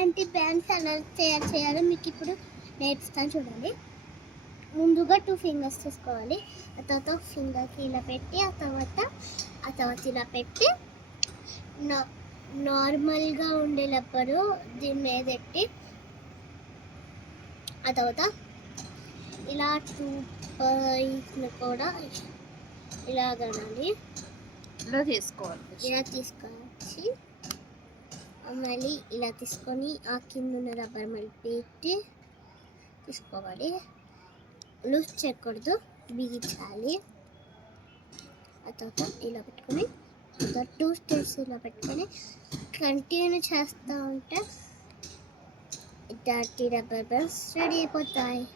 ఎలాంటి బ్యాండ్స్ ఎలా చేయాలో మీకు ఇప్పుడు నేర్పిస్తాను చూడండి. ముందుగా 2 ఫింగర్స్ తీసుకోవాలి. ఆ తర్వాత ఫింగర్కి ఇలా పెట్టి ఆ తర్వాత ఇలా పెట్టి నార్మల్గా ఉండేటప్పుడు దీని మీద పెట్టి ఆ తర్వాత ఇలా 2 పైస్ని కూడా ఇలా కనాలి. ఇలా తీసుకోవాలి. ఇలా తీసుకొచ్చి మళ్ళీ ఇలా తీసుకొని ఆ కింద ఉన్న రబ్బర్ మళ్ళీ పెట్టి తీసుకోవాలి. లూజ్ చేయకూడదు, బిగించాలి. ఆ తర్వాత ఇలా పెట్టుకొని 2 స్టెప్స్ ఇలా పెట్టుకొని కంటిన్యూ చేస్తూ ఉంటే డర్టీ రబ్బర్ బ్యాండ్స్ రెడీ అయిపోతాయి.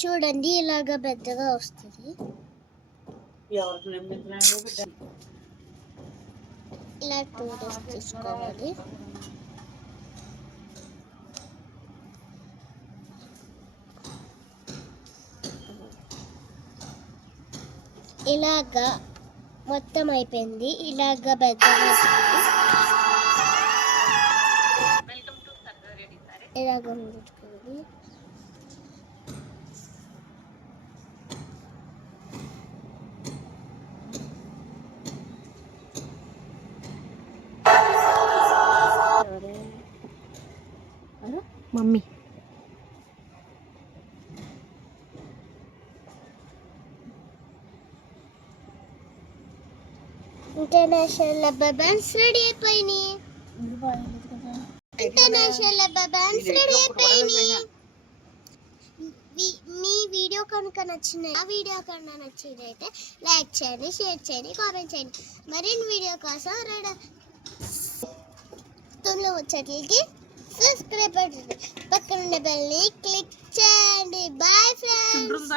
చూడండి ఇలాగా పెద్దగా వస్తుంది. ఇలా 2 డేస్ తీసుకోవాలి. ఇలాగా మొత్తం అయిపోయింది. ఇలాగా పెద్దగా ఇలాగా ముడుచుకోవాలి. Mummy international rubber bands ready అయిపోయినాయి. ఇంటర్నేషనల్ రబ్బర్ బ్యాండ్స్ రెడీ అయిపోయినాయి. మీ వీడియో కనుక నచ్చినైతే లైక్ చేయండి, షేర్ చేయండి, కామెంట్ చేయండి. మరిన్ని వీడియో కోసం వచ్చేట్లకి సబ్స్క్రైబ్ చేయండి. పక్కన ఉన్న బెల్ని క్లిక్ చేయండి. Bye friends.